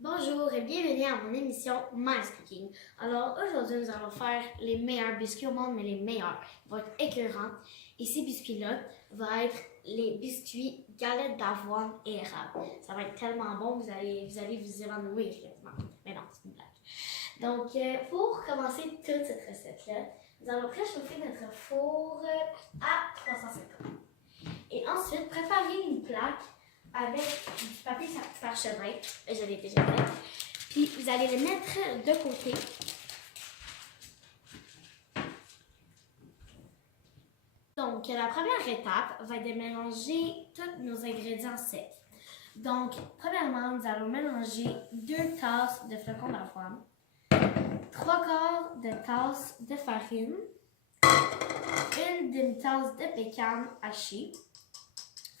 Bonjour et bienvenue à mon émission Miles Cooking. Alors aujourd'hui nous allons faire les meilleurs biscuits au monde, mais les meilleurs. Ils vont être écœurants. Et ces biscuits-là vont être les biscuits galettes d'avoine et érable. Ça va être tellement bon, vous allez vous évanouir quasiment. Mais non, c'est une blague. Donc pour commencer toute cette recette-là, nous allons préchauffer notre four à 350. Et ensuite, préparer une plaque avec du papier parchemin. Je l'ai déjà fait. Puis, vous allez le mettre de côté. Donc, la première étape va être de mélanger tous nos ingrédients secs. Donc, premièrement, nous allons mélanger 2 tasses de flocons d'avoine, 3/4 de tasse de farine, une demi-tasse de pécan haché.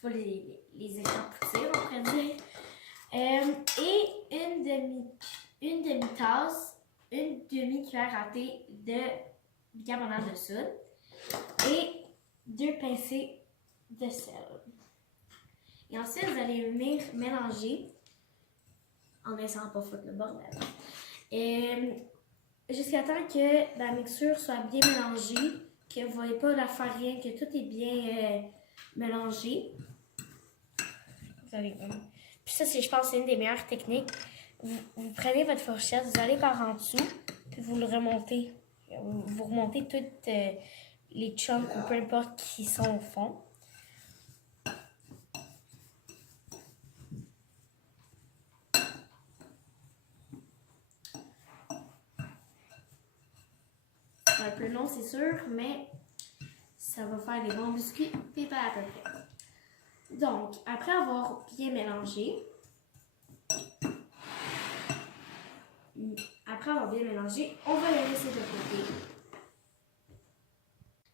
Il faut les écrapoutir, on pourrait dire. Et une demi-tasse, une demi-cuillère à thé de bicarbonate de soude et 2 pincées de sel. Et ensuite, vous allez venir mélanger en laissant pas foutre le bordel. Jusqu'à temps que la mixture soit bien mélangée, que vous ne voyez pas la farine, que tout est bien mélangé. Vous allez... Puis ça, je pense, c'est une des meilleures techniques. Vous prenez votre fourchette, vous allez par en dessous, puis vous le remontez. Vous remontez toutes les chunks ou peu importe qui sont au fond. C'est un peu long, c'est sûr, mais ça va faire des bons biscuits, puis pas à peu près. Donc, après avoir bien mélangé, on va le laisser de côté.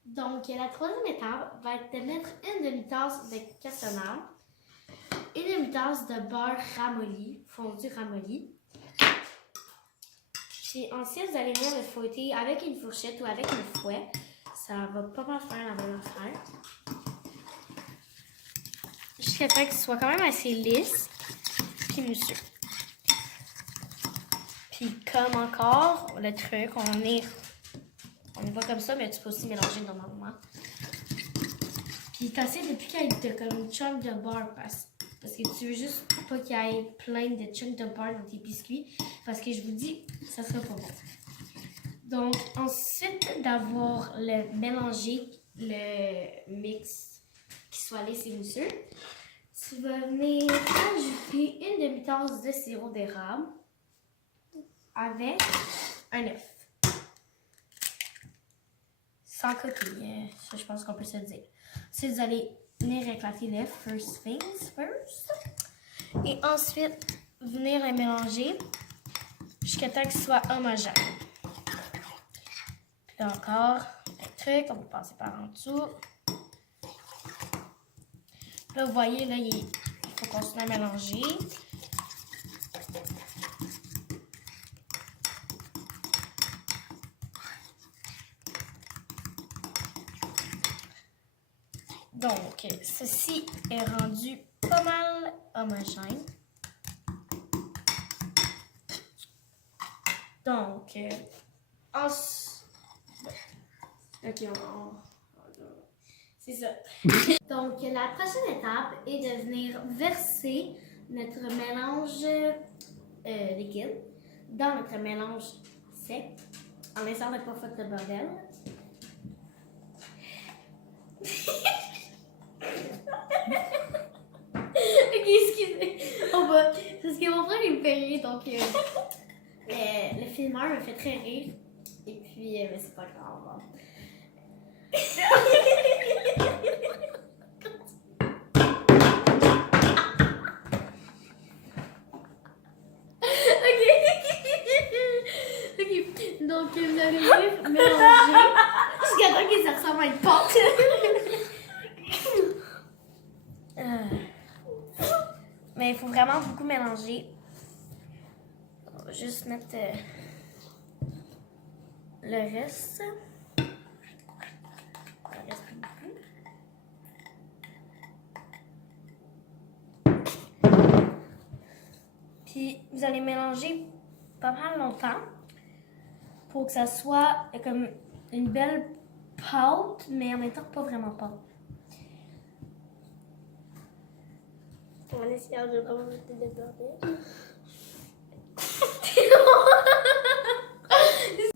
Donc, la troisième étape va être de mettre une demi-tasse de cassonade, une demi-tasse de beurre ramolli, fondu ramolli. Puis ensuite, vous allez venir le fouetter avec une fourchette ou avec un fouet. Ça va pas mal faire la même affaire. Jusqu'à temps qu'il soit quand même assez lisse, puis mousseux. Puis comme encore, le truc, on y va comme ça, mais tu peux aussi mélanger normalement. Puis t'essaies de plus qu'il y ait comme une chunk de beurre parce que tu veux juste pas qu'il y ait plein de chunks de beurre dans tes biscuits parce que je vous dis, ça sera pas bon. Donc ensuite d'avoir mélangé le mix qui soit lisse et mousseux, tu vas venir ajouter une demi-tasse de sirop d'érable avec un œuf. Sans coquille, ça je pense qu'on peut se le dire. Ensuite, vous allez venir éclater l'œuf, first things first. Et ensuite, venir le mélanger jusqu'à temps qu'il soit homogène. Puis là encore, un truc, on va passer par en dessous. Là, vous voyez, là, il faut continuer à mélanger. Donc, ceci est rendu pas mal homogène. Donc, ok, c'est ça. Donc, la prochaine étape est de venir verser notre mélange liquide dans notre mélange sec en laissant le pas foutre de bordel. Ok, excusez. Parce que mon frère il me fait rire, donc le filmeur me fait très rire. Et puis, mais c'est pas grave. Ok, donc vous allez mélanger jusqu'à temps que ça ressemble à une pâte. Mais il faut vraiment beaucoup mélanger. On va juste mettre le reste. Il reste plus beaucoup. Puis vous allez mélanger pas mal longtemps pour que ça soit comme une belle pâte, mais en même temps pas vraiment pâte. On va essayer de vraiment te déborder.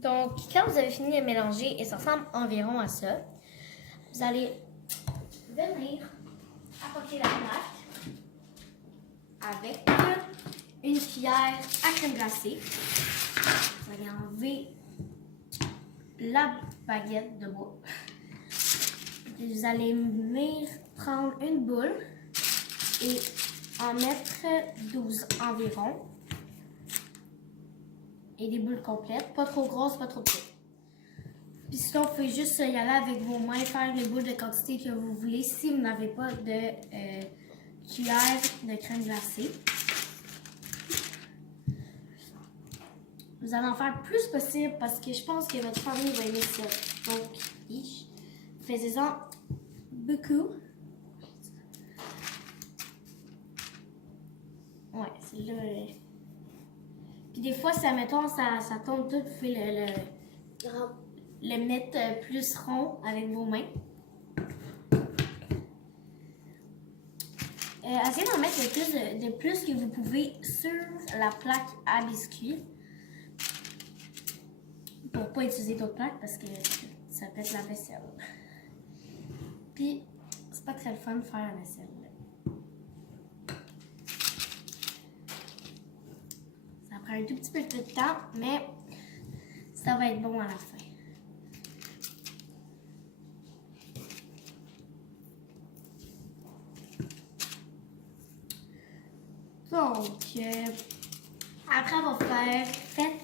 Donc, quand vous avez fini de mélanger, et ça ressemble environ à ça, vous allez venir apporter la plaque avec une cuillère à crème glacée. Vous allez enlever la baguette de bois. Puis vous allez venir prendre une boule et en mettre 12 environ. Et des boules complètes, pas trop grosses, pas trop petites. Puis sinon, vous pouvez juste y aller avec vos mains, faire les boules de quantité que vous voulez si vous n'avez pas de cuillère de crème glacée. Vous allez en faire le plus possible parce que je pense que votre famille va aimer ça. Donc, faites-en beaucoup. Ouais, c'est là. Puis des fois, ça, mettons, ça tombe tout, vous pouvez le mettre plus rond avec vos mains. Essayez d'en mettre le plus que vous pouvez sur la plaque à biscuits. Pour ne pas utiliser d'autres plaques parce que ça pète la vaisselle. Puis, c'est pas très le fun de faire la vaisselle. Ça prend un tout petit peu de temps, mais ça va être bon à la fin. Donc, après avoir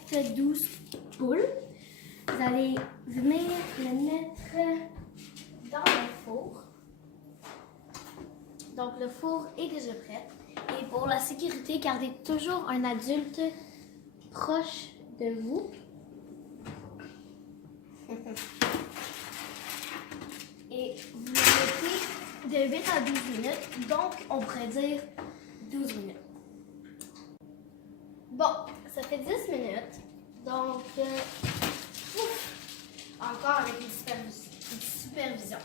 fait 12 boules, vous allez venir le mettre dans le four. Donc, le four est déjà prêt. Et pour la sécurité, gardez toujours un adulte proche de vous. Et vous le mettez de 8 à 12 minutes. Donc, on pourrait dire 12 minutes. Bon, ça fait 10 minutes. Donc, encore avec une supervision.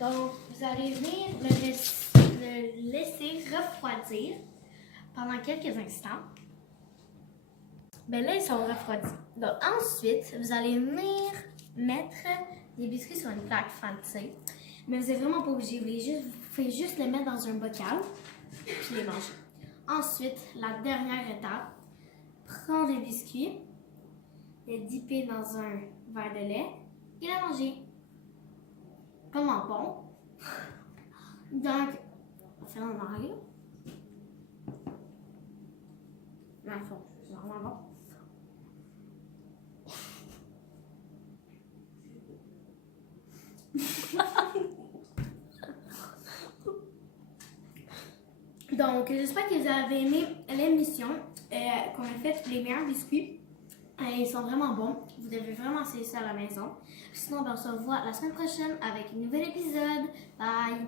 Donc, vous allez venir le laisser refroidir pendant quelques instants. Ben là, ils sont refroidis. Donc, ensuite, vous allez venir mettre des biscuits sur une plaque fantée. Mais vous n'êtes vraiment pas obligé. Vous pouvez juste les mettre dans un bocal puis les manger. Ensuite, la dernière étape, prendre les biscuits, les dipper dans un verre de lait et les manger. Comment bon? Donc, on fait un arrière. Dans le fond, c'est vraiment bon. Donc, j'espère que vous avez aimé l'émission qu'on a fait les meilleurs biscuits. Ils sont vraiment bons. Vous devez vraiment essayer ça à la maison. Sinon, on se revoit la semaine prochaine avec un nouvel épisode. Bye!